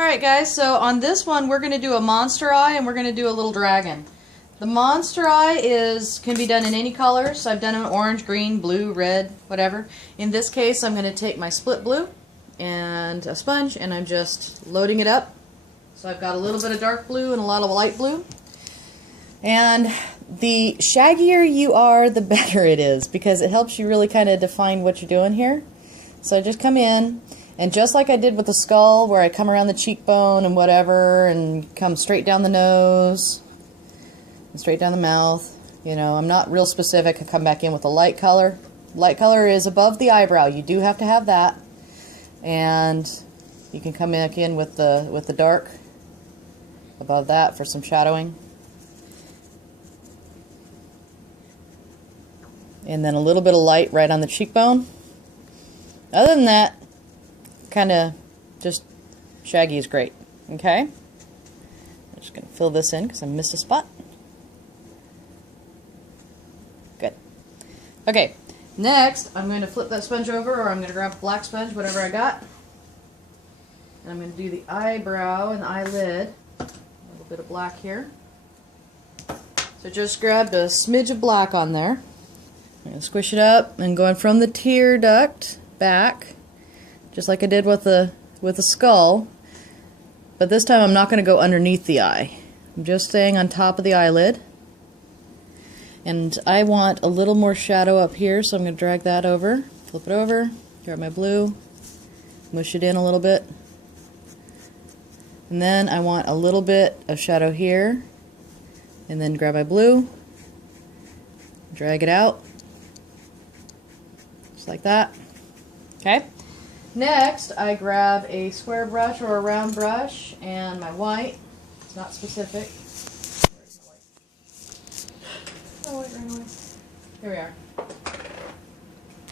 Alright guys, so on this one we're going to do a monster eye and we're going to do a little dragon. The monster eye can be done in any colors. I've done it in orange, green, blue, red, whatever. In this case I'm going to take my split blue and a sponge and I'm just loading it up. So I've got a little bit of dark blue and a lot of light blue. And the shaggier you are, the better it is, because it helps you really kind of define what you're doing here. So I just come in, and just like I did with the skull, where I come around the cheekbone and whatever, and come straight down the nose, and straight down the mouth, you know, I'm not real specific. I come back in with a light color. Light color is above the eyebrow. You do have to have that. And you can come back in with the dark above that for some shadowing. And then a little bit of light right on the cheekbone. Other than that, kind of just shaggy is great. Okay? I'm just going to fill this in because I missed a spot. Good. Okay, next I'm going to flip that sponge over, or I'm going to grab a black sponge, whatever I got. And I'm going to do the eyebrow and the eyelid. A little bit of black here. So just grabbed a smidge of black on there. I'm going to squish it up and going from the tear duct back, just like I did with the skull. But this time I'm not going to go underneath the eye. I'm just staying on top of the eyelid. And I want a little more shadow up here, so I'm going to drag that over, flip it over, grab my blue, mush it in a little bit. And then I want a little bit of shadow here, and then grab my blue, drag it out. Just like that. Okay. Next, I grab a square brush or a round brush and my white. It's not specific. Where's my white? Oh, white ran away. Here we are.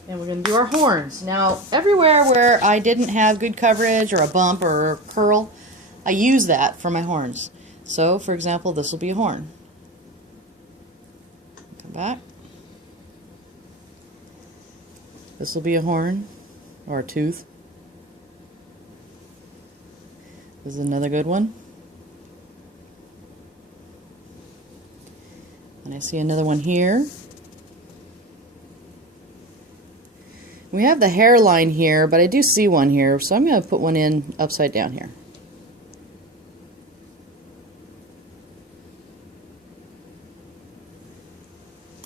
And we're going to do our horns. Now, everywhere where I didn't have good coverage or a bump or a curl, I use that for my horns. So, for example, this will be a horn. Come back. This will be a horn, or a tooth. This is another good one. And I see another one here. We have the hairline here, but I do see one here, so I'm going to put one in upside down here.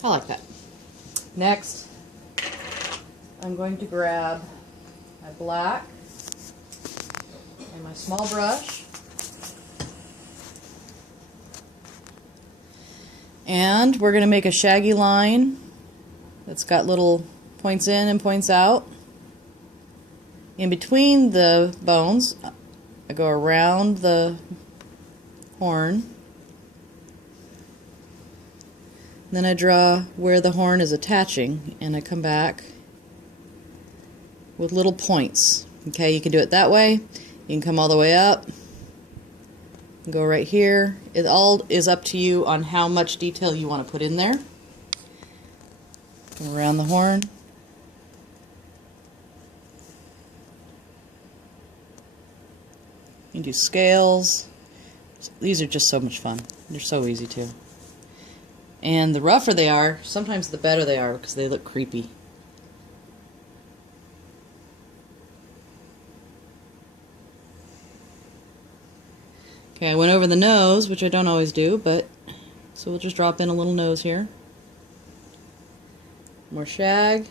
I like that. Next, I'm going to grab my black and my small brush, and we're going to make a shaggy line that's got little points in and points out. In between the bones, I go around the horn, then I draw where the horn is attaching, and I come back with little points. Okay, you can do it that way. You can come all the way up and go right here. It all is up to you on how much detail you want to put in there. Go around the horn. You can do scales. These are just so much fun. They're so easy too. And the rougher they are, sometimes the better they are, because they look creepy. Okay, I went over the nose, which I don't always do, but so we'll just drop in a little nose here. More shag.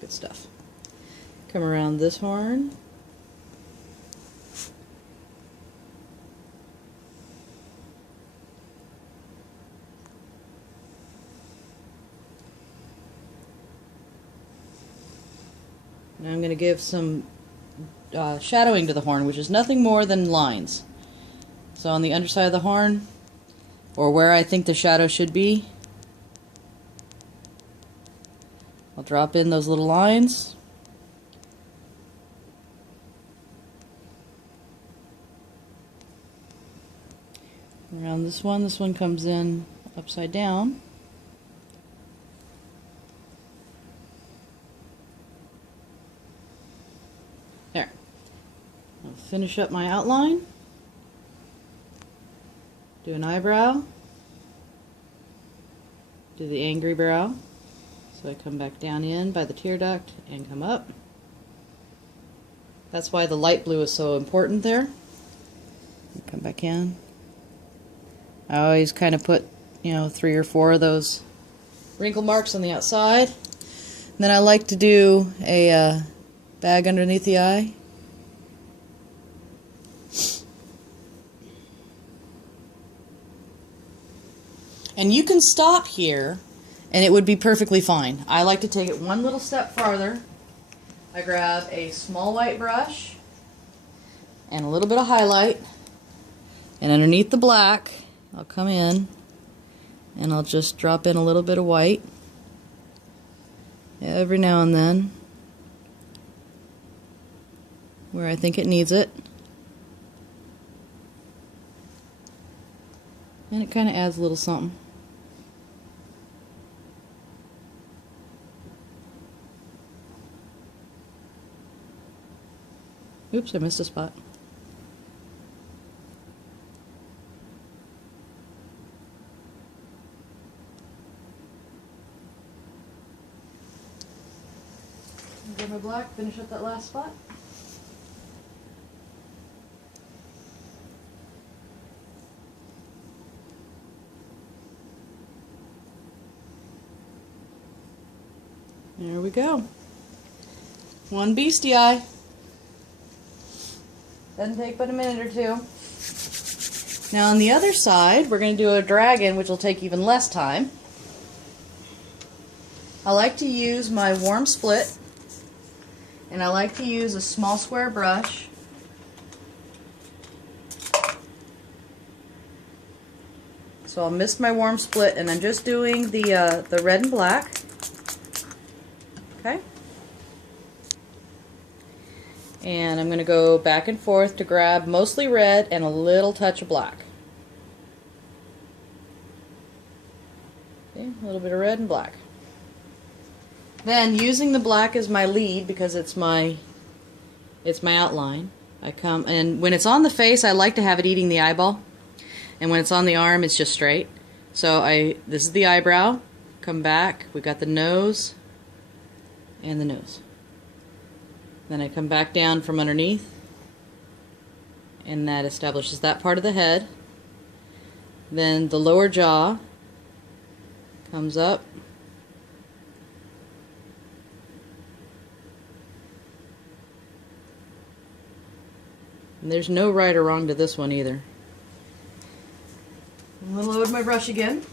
Good stuff. Come around this horn. Now I'm going to give some shadowing to the horn, which is nothing more than lines. So on the underside of the horn, or where I think the shadow should be, I'll drop in those little lines. Around this one comes in upside down. finish up my outline. Do an eyebrow. Do the angry brow. So I come back down in by the tear duct and come up. That's why the light blue is so important there. Come back in. I always kind of put, 3 or 4 of those wrinkle marks on the outside. And then I like to do a bag underneath the eye. And you can stop here and it would be perfectly fine. I like to take it one little step farther. I grab a small white brush and a little bit of highlight, and underneath the black I'll come in and I'll just drop in a little bit of white every now and then where I think it needs it, and it kind of adds a little something. Oops, I missed a spot. Get my black, finish up that last spot. There we go. One beastie eye. Doesn't take but a minute or two. Now on the other side, we're going to do a dragon, which will take even less time. I like to use my warm split, and I like to use a small square brush. So I'll mist my warm split, and I'm just doing the red and black. Okay. And I'm going to go back and forth to grab mostly red and a little touch of black. Okay, a little bit of red and black. Then, using the black as my lead because it's my outline, I come, and when it's on the face I like to have it eating the eyeball, and when it's on the arm it's just straight. So this is the eyebrow, come back, we've got the nose and the nose. Then I come back down from underneath, and that establishes that part of the head. Then the lower jaw comes up. And there's no right or wrong to this one either. I'm going to load my brush again.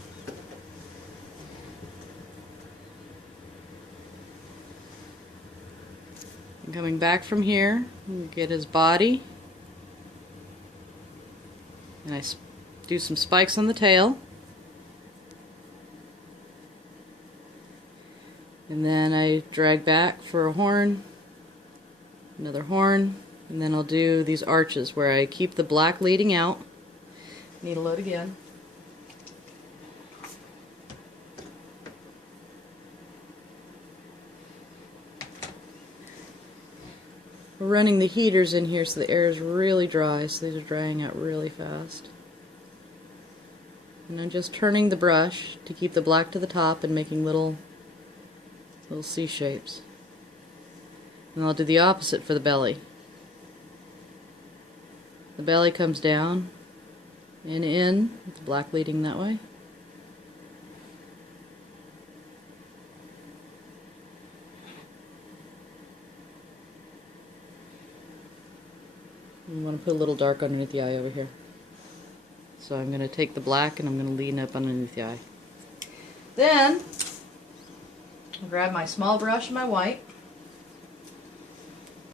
Coming back from here, get his body, and I do some spikes on the tail, and then I drag back for a horn, another horn, and then I'll do these arches where I keep the black leading out. Need to load again. We're running the heaters in here so the air is really dry, so these are drying out really fast. And I'm just turning the brush to keep the black to the top and making little C shapes. And I'll do the opposite for the belly. The belly comes down and in, with the black leading that way. I want to put a little dark underneath the eye over here. So I'm going to take the black and I'm going to lean up underneath the eye. Then, I'll grab my small brush and my white.